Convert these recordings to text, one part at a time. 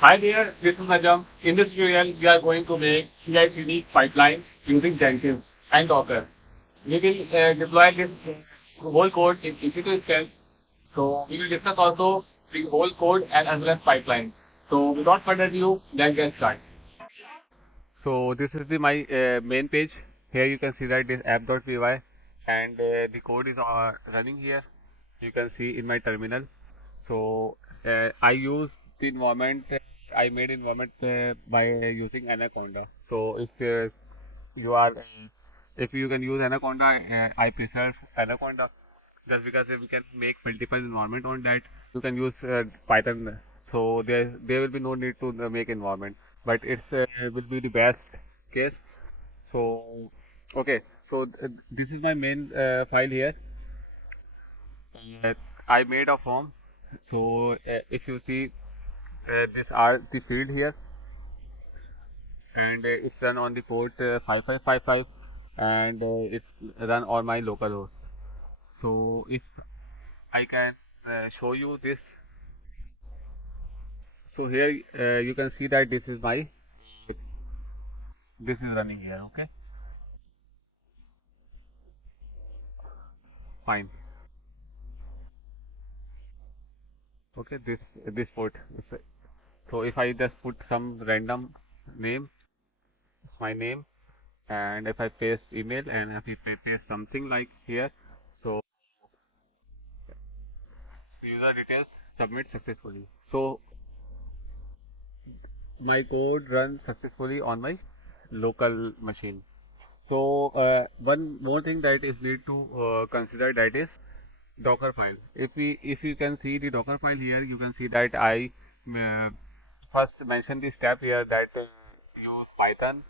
Hi there, this is Najam. In this tutorial, we are going to make CI/CD pipeline using Jenkins and Docker. We will deploy this whole code in EC2 itself. So we will discuss also the whole code and as well as pipeline. So without further ado, let's get started. So this is the my main page. Here you can see that this app.py and the code is running here. You can see in my terminal. So I use the environment. I made environment by using Anaconda. So you are, if you can use Anaconda, I prefer Anaconda just because we can make multiple environment on that. You can use Python. So there will be no need to make environment, but it's will be the best case. So okay, so this is my main file here. Uh, I made a form. So if you see, these are the field here, and it's run on the port 5555, and it's run on my local host. So if I can show you this, so here you can see that this is running here. Okay, fine. Okay, this port. So if I just put some random name, it's my name, and if I paste email and if I paste something like here, so user details submit successfully. So my code runs successfully on my local machine. So one more thing that is need to consider, that is Docker file. If you can see the Docker file here, you can see that I uh, first mention the step here that use Python,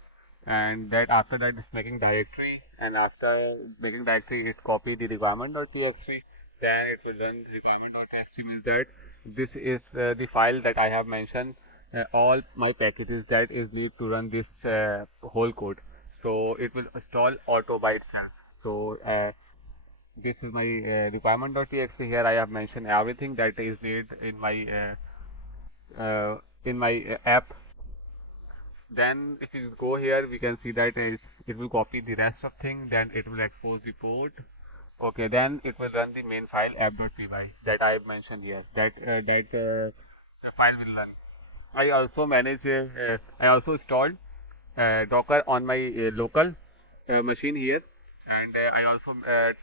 and that after that is making directory, and after making directory it copy the requirement.txt, then it will run requirement.txt, means that this is the file that I have mentioned all my packages that is need to run this whole code. So it will install auto by itself. So this is my requirement.txt. Here I have mentioned everything that is needed in my app. Then if you go here, we can see that it will copy the rest of thing. Then it will expose the port. Okay, then it will run the main file app.py that I mentioned here. The file will run. I also installed Docker on my local machine here, and I also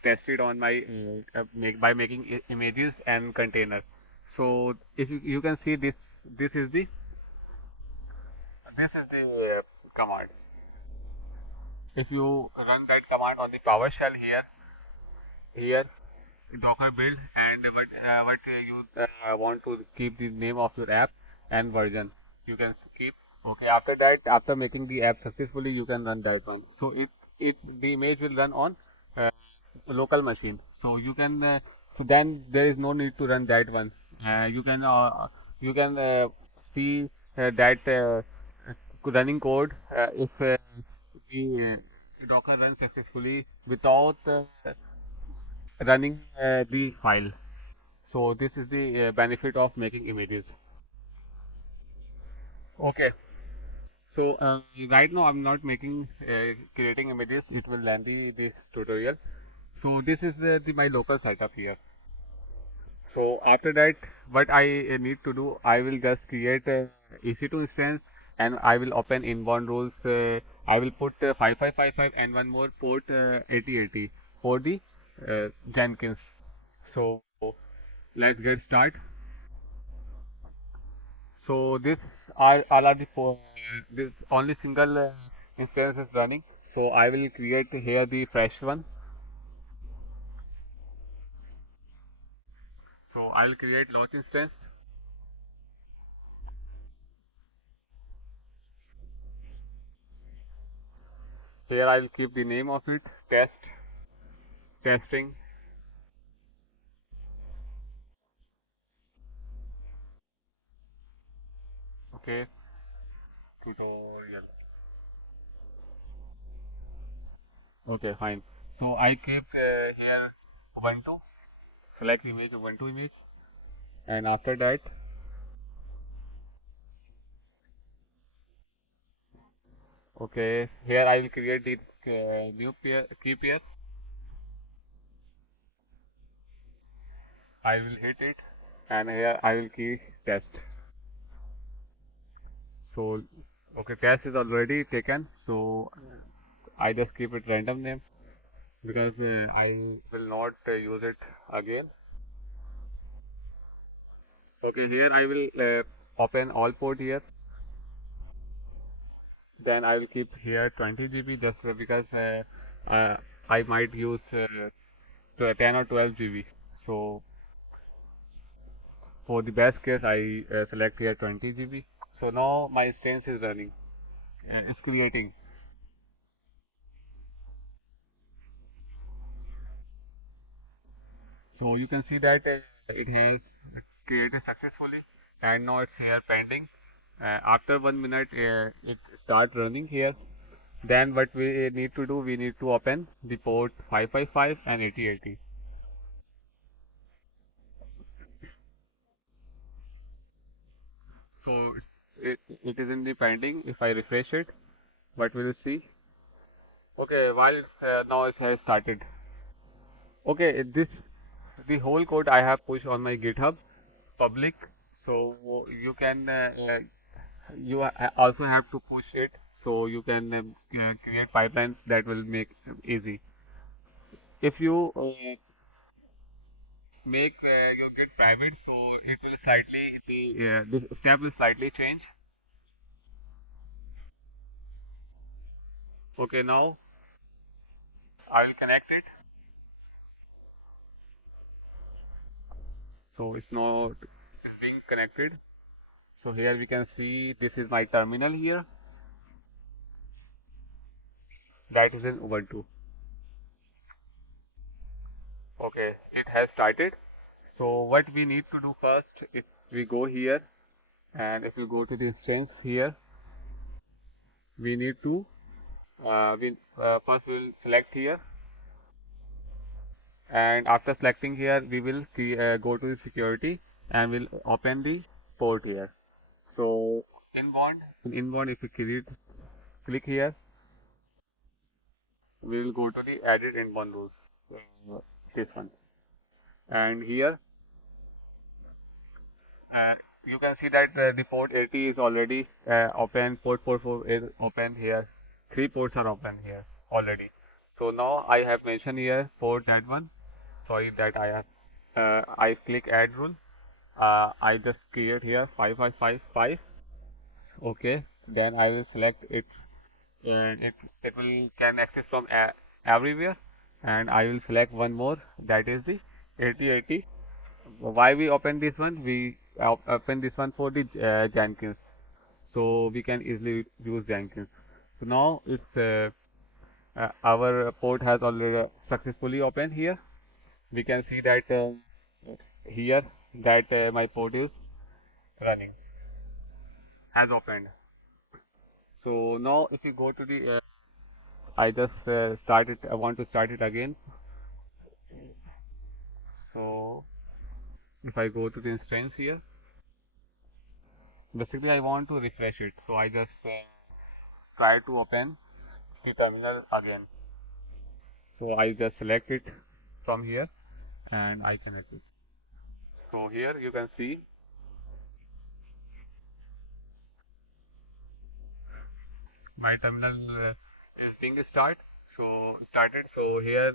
tested on my by making images and container. So if you can see this is the command. If you run that command on the PowerShell here Docker build, and what you want to keep the name of your app and version, you can keep. Okay, after that, after making the app successfully, you can run that one. So it the image will run on uh, local machine. So you can so then there is no need to run that one. You can see that running code if the Docker runs successfully without running the file. So this is the benefit of making images. Okay. So right now I'm not making creating images. It will lengthy this tutorial. So this is my local setup here. So after that, what I need to do, I will just create a EC2 instance, and I will open inbound rules. I will put 5555 and one more port 8080 for the Jenkins. So let's get start. So this are all are the four. This only single instance is running. So I will create here the fresh one. So I will create launch instance. Here I will keep the name of it, testing. Okay, tutorial. Okay, fine. So I keep here Ubuntu. Select image Ubuntu image. And after that, okay, here I will create the new pair, key pair. I will hit it, and here I will key test. So, okay, test is already taken. So I just keep it random name because I will not use it again. Okay, here I will open all port here. Then I will keep here 20 GB just because uh, I might use 10 or 12 GB. So for the best case, I select here 20 GB. So now my instance is running. It's creating. So you can see that it has created successfully, and now it's here pending. After 1 minute, it start running here. Then what we need to do, we need to open the port 555 and 8080. So it is in the pending. If I refresh it, what will you see? Okay, while now it has started. Okay, this the whole code I have pushed on my GitHub public, so you can you also have to push it, so you can create pipelines that will make easy. If you make your Git private, so it will slightly this step will slightly change. Okay, now I will connect it. So it's not it's being connected. So here we can see this is my terminal here. That is in Ubuntu. Okay, it has started. So what we need to do first, if we go here and if you go to the instance here, we need to first we will select here, and after selecting here we will go to the security and we'll open the port here. So in inbound if you click here, we will go to the edit inbound rules, this one, and here uh, you can see that the port 80 is already open, port 44 is open here, three ports are open here already. So now I have mentioned here port that one, sorry that I have I click add rule, I just create here 5555. Okay, then I will select it, and it will can access from everywhere, and I will select one more, that is the 8080. Why we open this one? We open this one for the Jenkins, so we can easily use Jenkins. So now it's our port has already successfully opened here. We can see that here that my port is running, has opened. So now if you go to the I just start it, I want to start it again. So if I go to the instance here, basically I want to refresh it, so I just try to open the terminal again. So I just select it from here and I connect it. So here you can see my terminal is being started. So here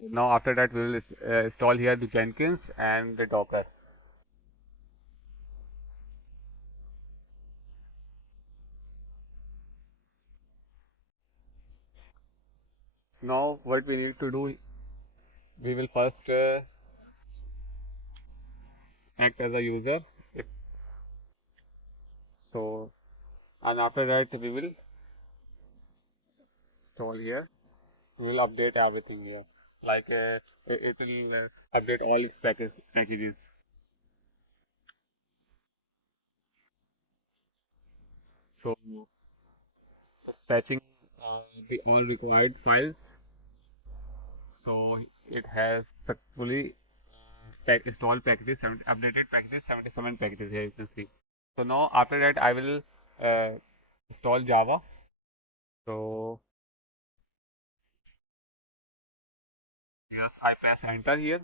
now after that we will install here the Jenkins and the Docker. Now what we need to do, we will first act as a user. If, so and after that we will install here. We will update everything here. Like it will update all its packages. So it's fetching the all required files. So it has successfully install packages, updated packages, 77 packages here you can see. So now after that I will install Java. So yes, I press enter here.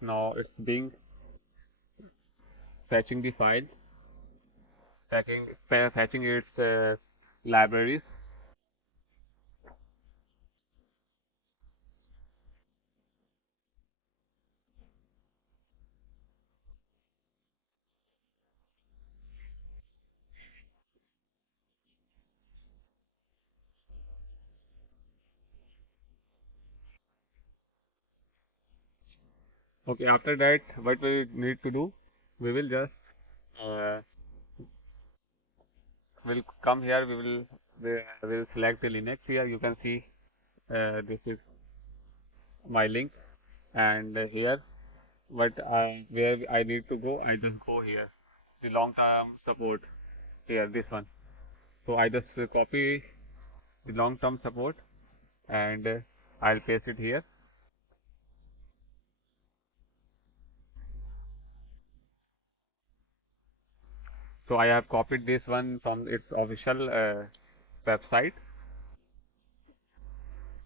Now it's being fetching the file, fetching its libraries. Okay, after that, what we need to do, we will just uh, will come here. We will select the Linux here. You can see this is my link, and here what where I need to go, I just go here. The long-term support here, this one. So I just copy the long-term support and I'll paste it here. So I have copied this one from its official website.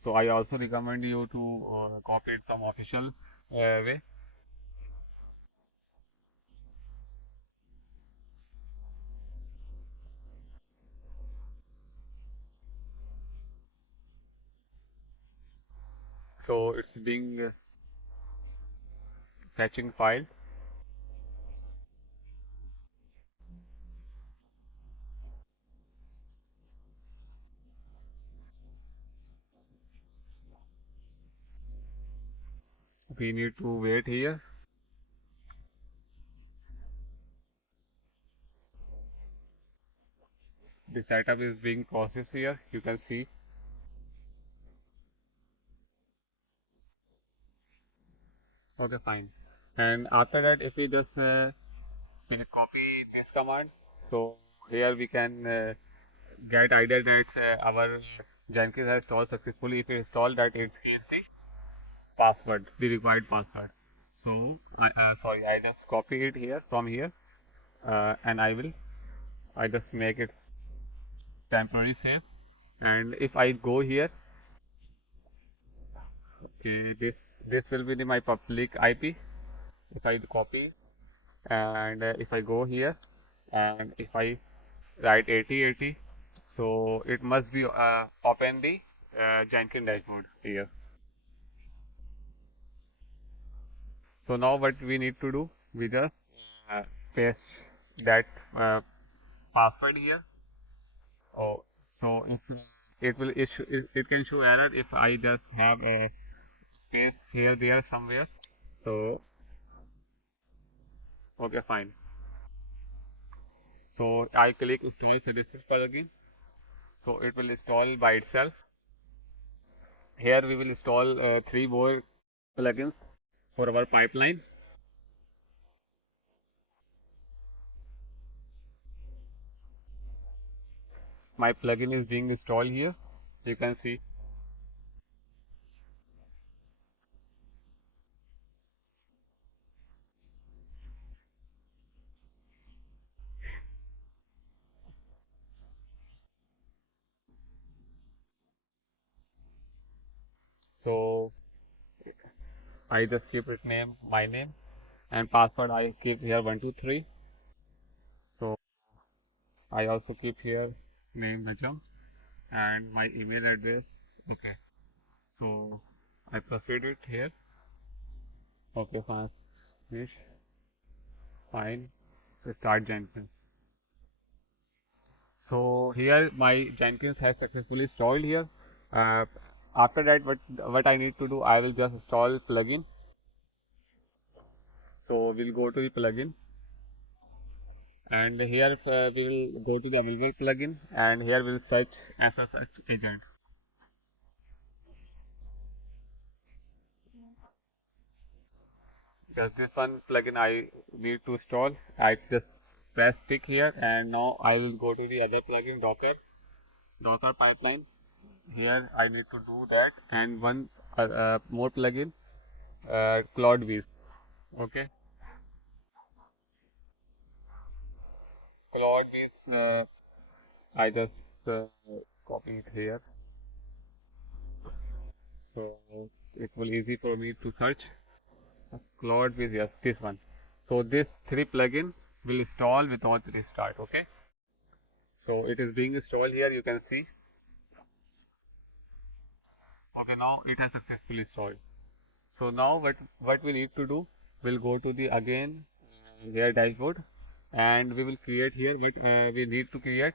So I also recommend you to copy it from official way. So it's being fetching file. We need to wait here. The setup is being processed here. You can see. Okay, fine. And after that, if we just copy this command, so here we can get idea that our Jenkins has installed successfully. If we install that, it gives the password, the required password. So, sorry, I just copy it here from here, and I just make it temporary save. And if I go here, okay, this will be my public IP. If I copy and if I go here and if I write 8080, so it must be open the Jenkins dashboard here. So now what we need to do, we just paste that password here. Oh, so if it can show error if I just have a space here there somewhere. So okay, fine. So I click install Cicd plugin. So it will install by itself. Here we will install three more plugins for our pipeline. My plugin is being installed here. You can see. So I just keep it name, my name, and password I keep here 123. So I also keep here name Najam and my email address. Okay. So I proceed it here. Okay, fine. Finish. Fine. So start Jenkins. So here my Jenkins has successfully installed here. Uh, After that, what I need to do, I will just install plugin. So we'll go to the plugin, and here we will go to the available plugin, and here we'll search SSH agent. Because this one plugin I need to install. I just press tick here, and now I will go to the other plugin, Docker pipeline. Here I need to do that, and one more plugin, CloudWiz. Okay, CloudWiz. I just copy it here, so it will easy for me to search. CloudWiz, yes, this one. So this three plugin will install without restart. Okay, so it is being installed here. You can see. Okay, now it has successfully installed. So now what we need to do, we'll go to the again here dashboard, and we will create here what we need to create.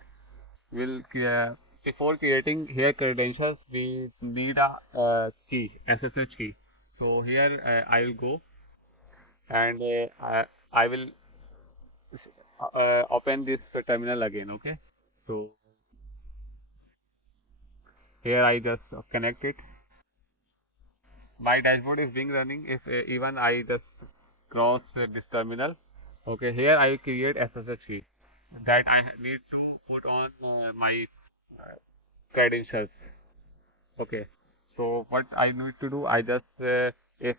Before creating here credentials, we need a key, SSH key. So here I will go, and I will open this terminal again. Okay, so here I just connect it. My dashboard is being running if even I just cross this terminal. Okay, here I create SSH key that I need to put on my uh, credentials. Okay, so what I need to do, I just if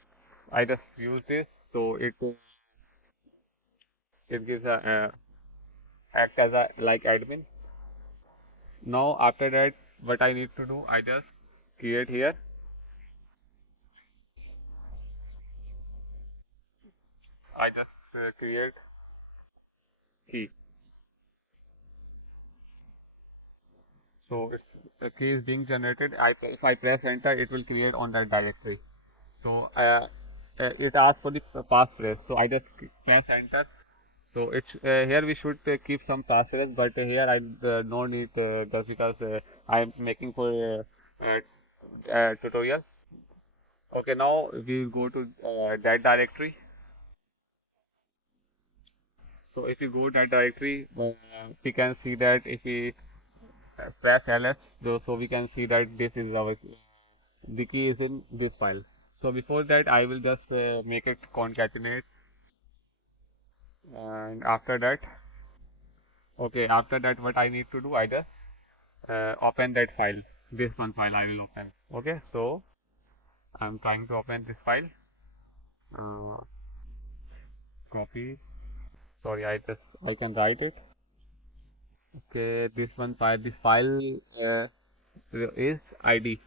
I just use this, so it gives a act as a like admin. Now after that, what I need to do, I just create here. I just create key. So it's a key is being generated. If I press enter, it will create on that directory. So it asks for the passphrase. So I just press enter. So it's here we should keep some passphrase, but here I no need just because I am making for tutorial. Okay, now we will go to that directory. So if you go that directory, we can see that if we press ls, so we can see that this is our the key is in this file. So before that, I will just make it concatenate, and after that, okay, after that, what I need to do, I just open that file. This one file I will open. Okay, so I'm trying to open this file. Uh, Copy. Sorry, I can write it. Okay, this one file. This file is ID.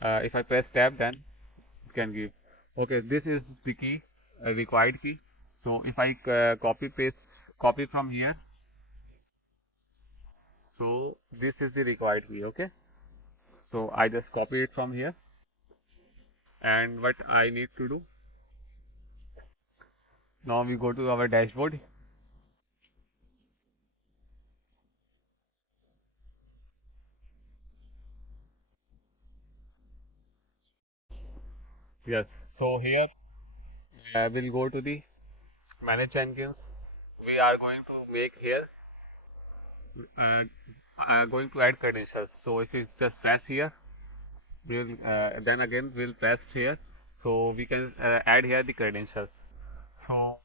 If I press tab, then it can give. Okay, this is the key, required key. So if I copy from here, so this is the required key. Okay, so I just copy it from here, and what I need to do, now we go to our dashboard. Yes, so here we'll go to the manage Jenkins. We are going to make here going to add credentials. So if you just press here, we'll then again we'll press here, so we can add here the credentials. So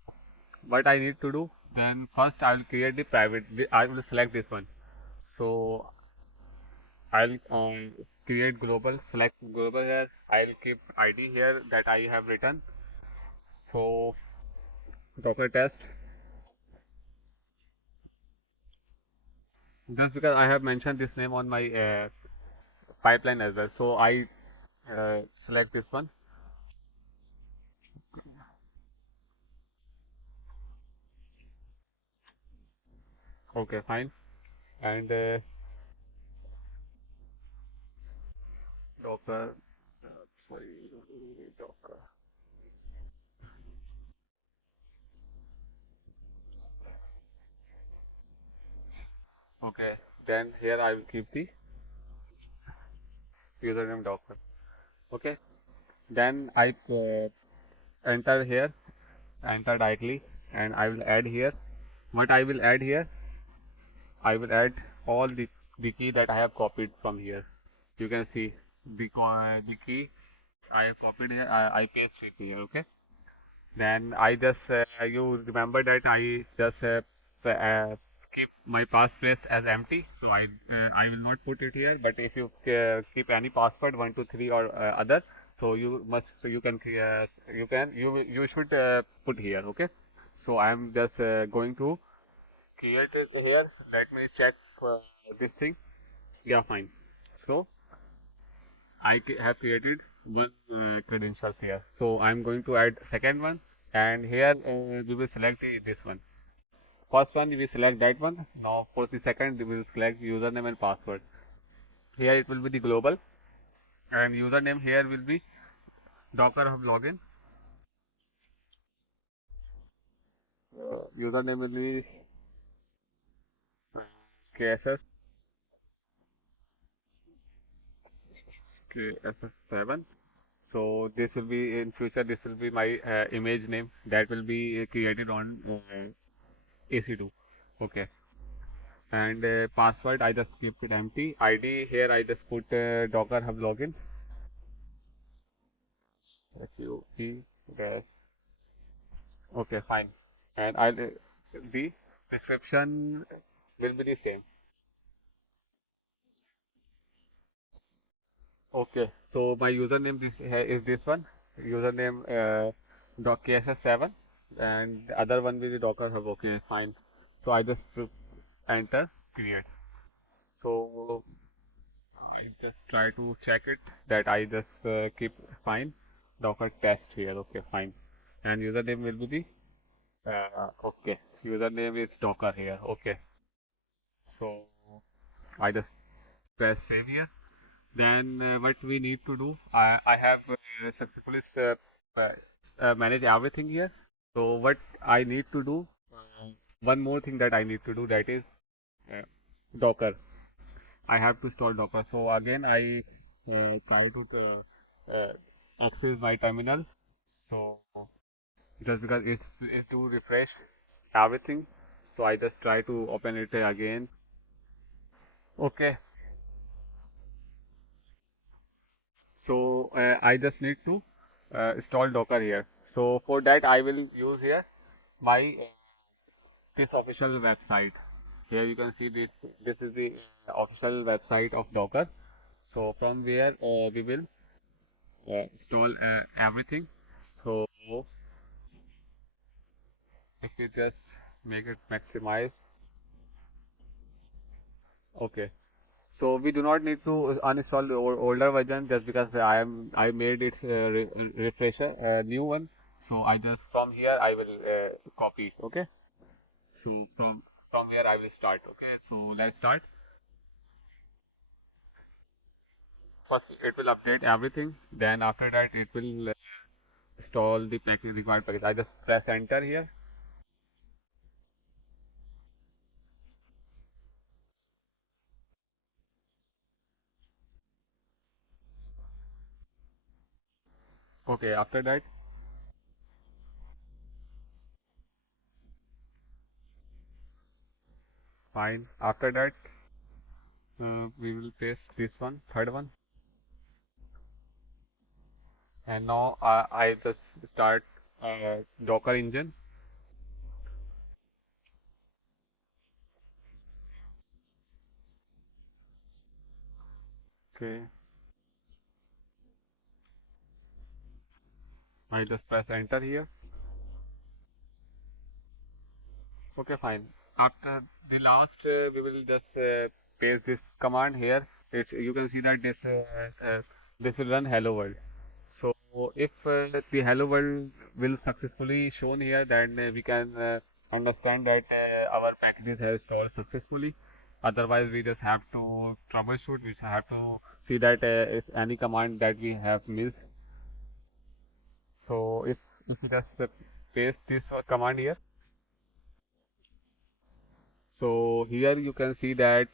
what I need to do, then first I will create the private. I will select this one. So I'll create global. Select global here. I'll keep ID here that I have written. So Docker test. Just because I have mentioned this name on my pipeline as well, so I select this one. Okay, fine. And Docker, sorry, Docker. Okay, then here I will keep the username Docker. Okay, then I enter here, enter directly, and I will add here. What I will add here, I will add all the key that I have copied from here. You can see the key I have copied here. I paste it here. Okay, Then I just you remember that I just keep my passphrase as empty, so I will not put it here. But if you keep any password 123 or other, so you can you should put here. Okay. So I am just going to create it here. Let me check this thing. Yeah, fine. So have created one credentials here. So I'm going to add second one, and here we will select this one. First one we will select that one. Now for the second we will select username and password. Here it will be the global, and username here will be Docker Hub login. Username will be KSS KSS7. So this will be in future. This will be my image name that will be created on EC2. Okay. And password I just keep it empty. ID here I just put Docker Hub login. FUP dash. Okay, fine. And the description will be the same. Okay, so my username is this one. Username doc KSS7, and the other one will be Docker Hub. Okay, fine. So I just enter create. So I just try to check it that I just keep fine Docker test here. Okay, fine. And username will be the okay. Username is Docker here. Okay. So I just press save here. Then what we need to do, I have successfully managed everything here. So what I need to do, one more thing that I need to do, that is uh, Docker. I have to install Docker. So again, I try to access my terminal. So just because it to refresh everything, so I just try to open it again. Okay. So I just need to install Docker here. So for that I will use here my this official website. Here you can see this. This is the official website of Docker. So from where we will install everything. So if we just make it maximize, okay. So we do not need to uninstall the older version just because I made it refresher new one. So I just from here I will copy it. Okay. So from here I will start. Okay. So let's start. First it will update everything. Then after that it will install the package required package. I just press enter here. Okay. After that, fine. After that we will paste this one, third one. And now I just start Docker engine. Okay. I just press enter here. Okay, fine. After the last, we will just paste this command here. You can see that this will run hello world. So if the hello world will successfully shown here, then we can understand that our packages have installed successfully. Otherwise, we just have to troubleshoot. We have to see that if any command that we have missed. So if we just paste this command here. So here you can see that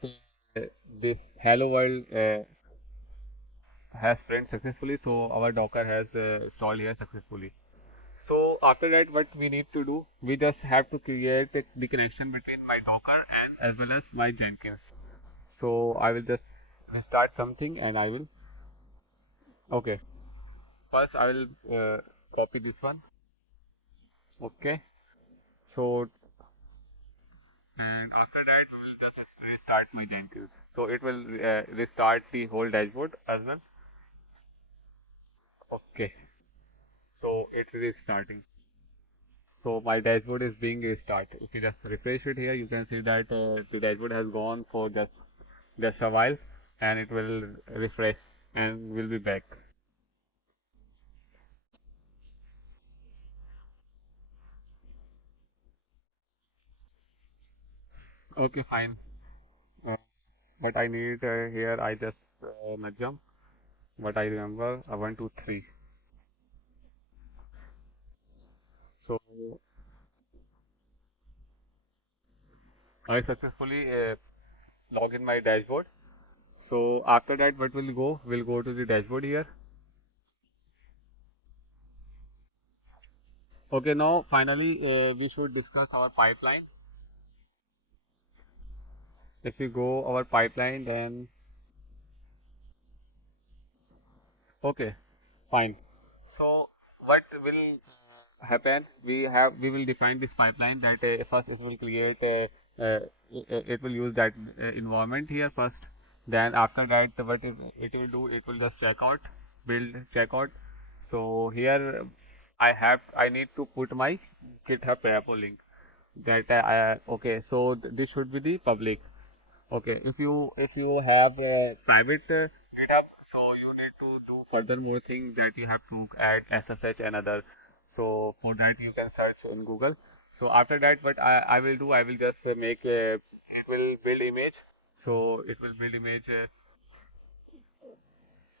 this hello world has print successfully. So our Docker has installed here successfully. So after that, what we need to do, we just have to create the connection between my Docker and as well as my Jenkins. So I will just restart something and I will. Okay. First I will copy this one. Okay. So and after that we will just restart my Jenkins. So it will restart the whole dashboard as well. Okay. So it is starting. So my dashboard is being restarted. If you just refresh it here, you can see that the dashboard has gone for just a while, and it will refresh and will be back. Okay, fine. Uh, but I need here. I just not jump. But I remember 1, 2, 3. So I successfully log in my dashboard. So after that, what will go? We'll go to the dashboard here. Okay, now finally we should discuss our pipeline. If we go our pipeline, then okay, fine. So what will happen? We will define this pipeline that first it will create it will use that environment here first. Then after that, it will do? It will just check out, build checkout. So here I need to put my GitHub repo link. That okay. So this should be the public. Okay, if you have a private GitHub, so you need to do further more things that you have to add SSH and other. So for that you can search in Google. So after that, what I will do, I will just make a, it will build image. So it will build image,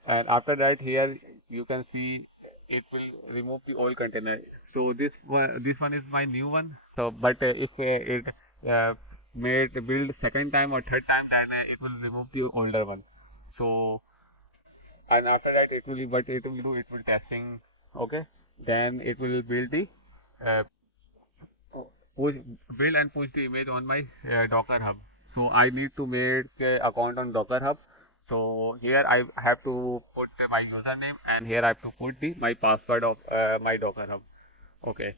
and after that here you can see it will remove the old container. So this one is my new one. So but if it made build second time or third time, then it will remove the older one. So and after that it will, what it will do, it will testing. Okay, then it will build the uh, push, build and push the image on my Docker Hub. So I need to make account on Docker Hub. So here I have to put my username, and here I have to put the my password of my Docker Hub. Okay.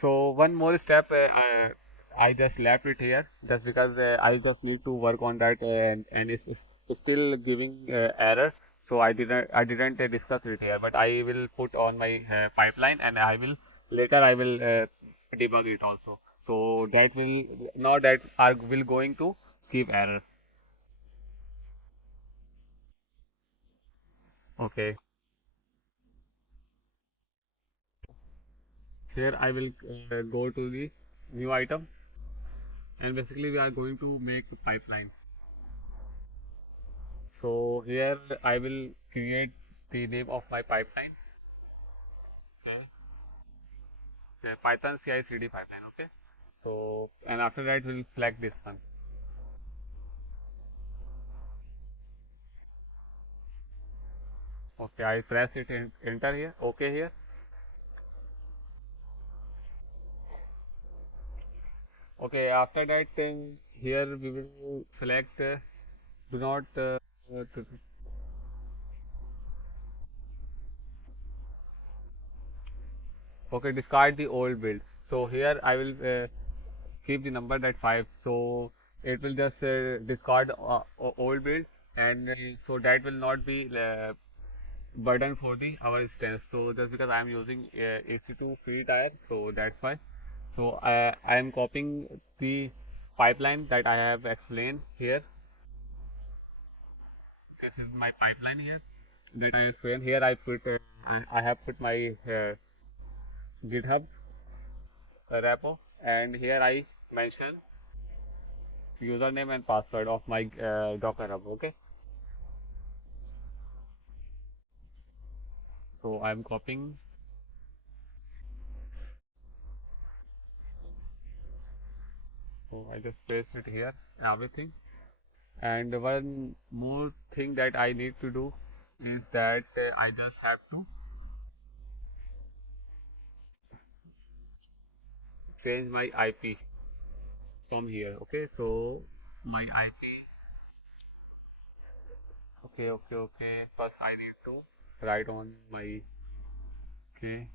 So one more step, I just left it here just because I just need to work on that, and it's still giving error. So I didn't discuss it here, but I will put on my pipeline, and I will later I will debug it also. So that will now that are will going to give error. Okay. Here I will go to the new item, and basically we are going to make a pipeline. So here I will create the name of my pipeline. Okay. Python CI/CD pipeline. Okay. So and after that we'll select this one. Okay. I press it and enter here. Okay here. Okay. After that, then here we will select do not okay, discard the old build. So here I will keep the number that 5. So it will just discard old build, and so that will not be burden for the our instance. So just because I am using EC2 free tire, so that's why. So I am copying the pipeline that I have explained here. This is my pipeline here that I explained. Here I put I have put my GitHub repo, and here I mention username and password of my Docker hub. Okay, so I am copying. So I just paste it here, everything. And one more thing that I need to do is that I just have to change my IP from here. Okay, so my IP. Okay. First, I need to write on my. Okay,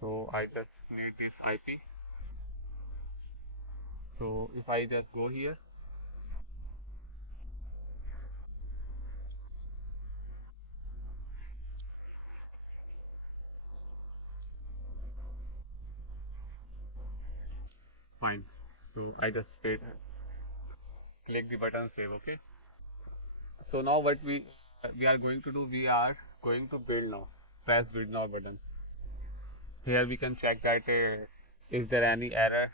So I just need this IP. So if I just go here, fine. So I just click the button save. Okay. So now what we are going to do, we are going to build now. Press build now button. Here we can check that is there any error.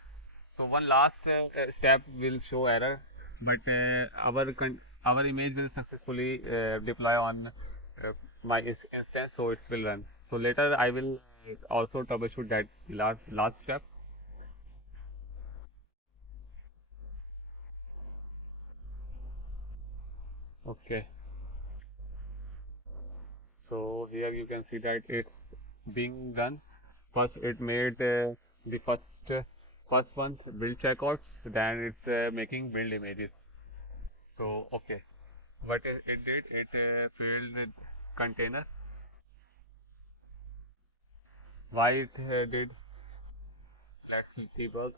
So one last step will show error, but our image will successfully deploy on my instance, so it will run. So later I will also troubleshoot that last step. Okay. So here you can see that it's being done. First it made the first one build checkouts, then it's making build images. So okay, what it did, it failed the container. Why it did? Let's debug.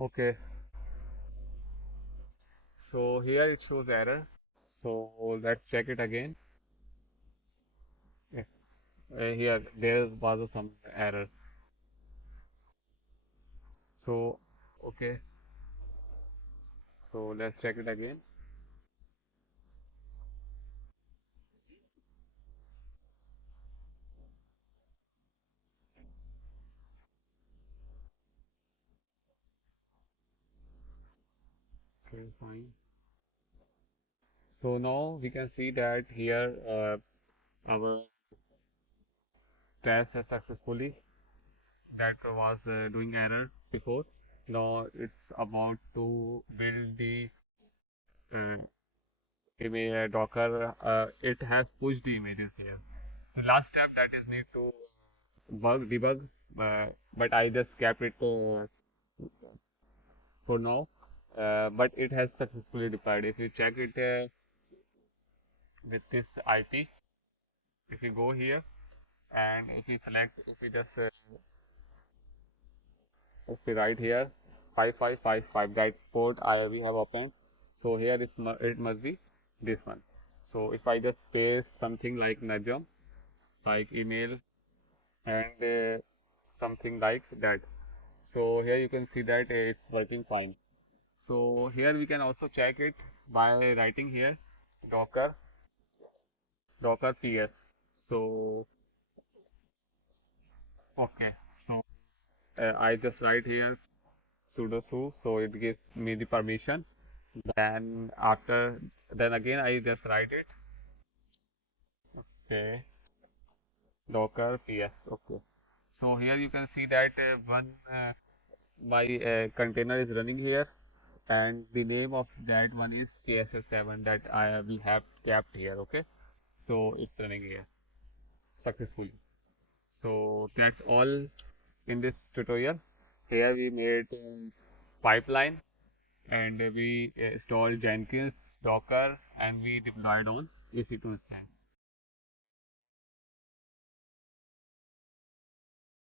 Okay, so here it shows error. So let's check it again. Yeah. Here there was some error. So okay, so let's check it again. Okay, fine. So now we can see that here our test has successfully, that was doing error before. Now it's about to build the uh, image Docker. It has pushed the images here. The last step that is need to debug, but I just kept it for now. But it has successfully deployed. If you check it with this IP, if you go here and if you select, if you just if we write here 5555, that port we have opened. So here it must be this one. So if I just paste something like Najam, like email, and something like that. So here you can see that it's working fine. So here we can also check it by writing here docker ps. So okay, so I just write here sudo su, so it gives me the permission. Then after, then again I just write it. Okay, docker ps. Okay. So here you can see that one my container is running here, and the name of that one is KSS7 that I we have kept here. Okay, so it's running here successfully. So that's all in this tutorial. Here we made pipeline, and we installed Jenkins, Docker, and we deployed on EC2 instance.